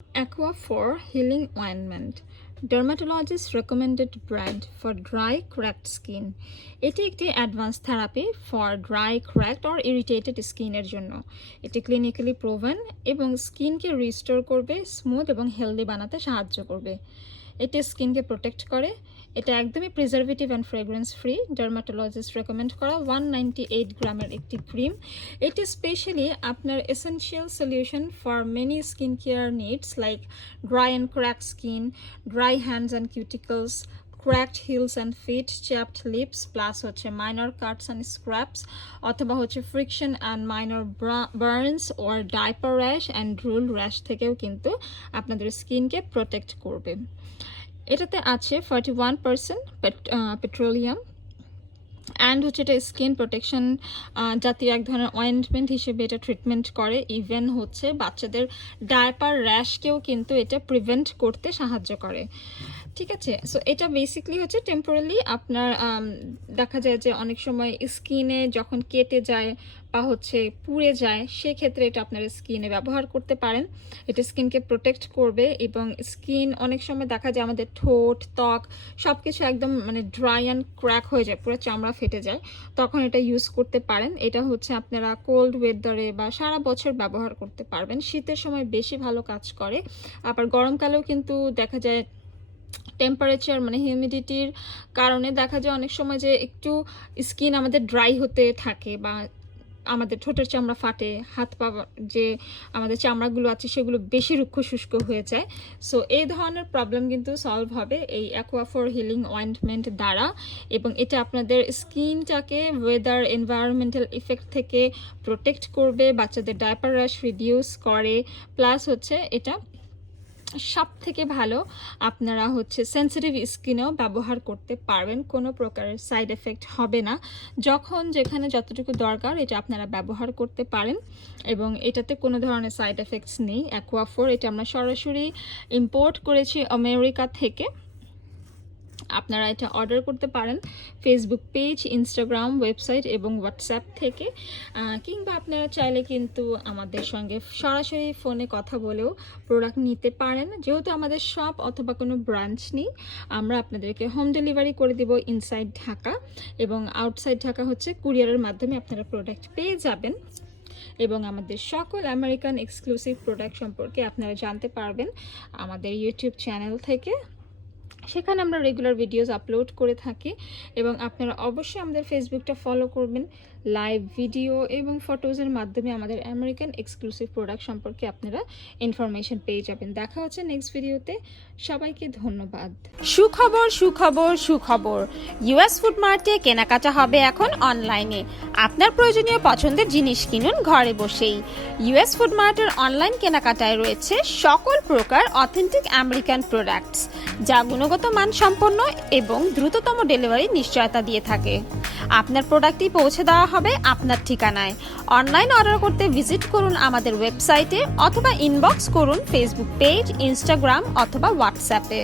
Aquaphor Healing Ointment, Dermatologist recommended brand for dry cracked skin. এটি একটি advance therapy for dry cracked or irritated স্কিনের জন্য। এটি clinically proven এবং স্কিনকে রিস্টোর করবে, স্মুথ এবং হেলদি বানাতে সাহায্য করবে। এটি স্কিনকে প্রোটেক্ট করে। এটা একদমই preservative and fragrance free. Dermatologist recommend করা 198 গ্রামের একটি ক্রিম। এটি স্পেশালি আপনার essential solution for many skin care needs like dry and crack skin, dry hands and cuticles, cracked heels and feet, chapped lips, plus হচ্ছে minor cuts and scrapes, অথবা হচ্ছে friction and minor burns or diaper rash and drool rash থেকেও কিন্তু আপনাদের স্কিনকে protect করবে। এটাতে আছে 41% পেট্রোলিয়াম অ্যান্ড হচ্ছে এটা স্কিন প্রোটেকশন জাতীয় এক ধরনের অয়েন্টমেন্ট হিসেবে এটা ট্রিটমেন্ট করে। ইভেন হচ্ছে বাচ্চাদের ডায়াপার র্যাশকেও কিন্তু এটা প্রিভেন্ট করতে সাহায্য করে। ঠিক আছে, সো এটা বেসিকলি হচ্ছে টেম্পোরারি আপনার দেখা যায় যে অনেক সময় স্কিনে যখন কেটে যায় বা হচ্ছে পুড়ে যায়, সেক্ষেত্রে এটা আপনার স্কিনে ব্যবহার করতে পারেন। এটা স্কিনকে প্রোটেক্ট করবে এবং স্কিন অনেক সময় দেখা যায় আমাদের ঠোঁট, ত্বক সব কিছু একদম মানে ড্রাই অ্যান্ড ক্র্যাক হয়ে যায়, পুরো চামড়া ফেটে যায়, তখন এটা ইউজ করতে পারেন। এটা হচ্ছে আপনারা কোল্ড ওয়েদারে বা সারা বছর ব্যবহার করতে পারবেন। শীতের সময় বেশি ভালো কাজ করে, আবার গরমকালেও কিন্তু দেখা যায় টেম্পারেচার মানে হিউমিডিটির কারণে দেখা যায় অনেক সময় যে একটু স্কিন আমাদের ড্রাই হতে থাকে বা আমাদের ঠোঁটের চামড়া ফাটে, হাত পা যে আমাদের চামড়াগুলো আছে সেগুলো বেশি রুক্ষ শুষ্ক হয়ে যায়। সো এই ধরনের প্রবলেম কিন্তু সলভ হবে এই অ্যাকোয়াফোর হিলিং অয়েন্টমেন্ট দ্বারা, এবং এটা আপনাদের স্কিনটাকে ওয়েদার এনভায়রনমেন্টাল ইফেক্ট থেকে প্রোটেক্ট করবে, বাচ্চাদের ডায়াপার র্যাশ রিডিউস করে, প্লাস হচ্ছে এটা সব থেকে ভালো আপনারা হচ্ছে সেন্সিটিভ স্কিনেও ব্যবহার করতে পারবেন, কোনো প্রকারের সাইড এফেক্ট হবে না। যখন যেখানে যতটুকু দরকার এটা আপনারা ব্যবহার করতে পারেন এবং এটাতে কোনো ধরনের সাইড এফেক্টস নেই। অ্যাকোয়াফোর এটা আমরা সরাসরি ইম্পোর্ট করেছি আমেরিকা থেকে। আপনারা এটা অর্ডার করতে পারেন ফেসবুক পেজ, ইনস্টাগ্রাম, ওয়েবসাইট এবং হোয়াটসঅ্যাপ থেকে, কিংবা আপনারা চাইলে কিন্তু আমাদের সঙ্গে সরাসরি ফোনে কথা বলেও প্রোডাক্ট নিতে পারেন। যেহেতু আমাদের শপ অথবা কোনো ব্রাঞ্চ নেই, আমরা আপনাদেরকে হোম ডেলিভারি করে দেব ইনসাইড ঢাকা, এবং আউটসাইড ঢাকা হচ্ছে কুরিয়ারের মাধ্যমে আপনারা প্রোডাক্ট পেয়ে যাবেন। এবং আমাদের সকল আমেরিকান এক্সক্লুসিভ প্রোডাক্ট সম্পর্কে আপনারা জানতে পারবেন আমাদের ইউটিউব চ্যানেল থেকে। সেখানে আমরা রেগুলার ভিডিওস আপলোড করে থাকি, এবং আপনারা অবশ্যই আমাদের ফেসবুকটা ফলো করবেন। লাইভ ভিডিও এবং ফটোজের মাধ্যমে আমাদের আমেরিকান এক্সক্লুসিভ প্রোডাক্ট সম্পর্কে আপনারা ইনফরমেশন পেয়ে যাবেন। দেখা হচ্ছে নেক্সট ভিডিওতে। সবাইকে ধন্যবাদ। সুখবর সুখবর সুখবর, ইউএস ফুড মার্টে কেনাকাটা হবে এখন অনলাইনে। আপনার প্রয়োজনীয় পছন্দের জিনিস কিনুন ঘরে বসেই। ইউএস ফুড মার্টের অনলাইন কেনাকাটায় রয়েছে সকল প্রকার অথেন্টিক আমেরিকান প্রোডাক্টস, যা গুণগত মানসম্পন্ন এবং দ্রুততম ডেলিভারি নিশ্চয়তা দিয়ে থাকে। আপনার প্রোডাক্টটি পৌঁছে দেওয়া হবে আপনার ঠিকানায়। অনলাইন অর্ডার করতে ভিজিট করুন আমাদের ওয়েবসাইটে অথবা ইনবক্স করুন ফেসবুক পেজ, ইনস্টাগ্রাম অথবা হোয়াটসঅ্যাপে।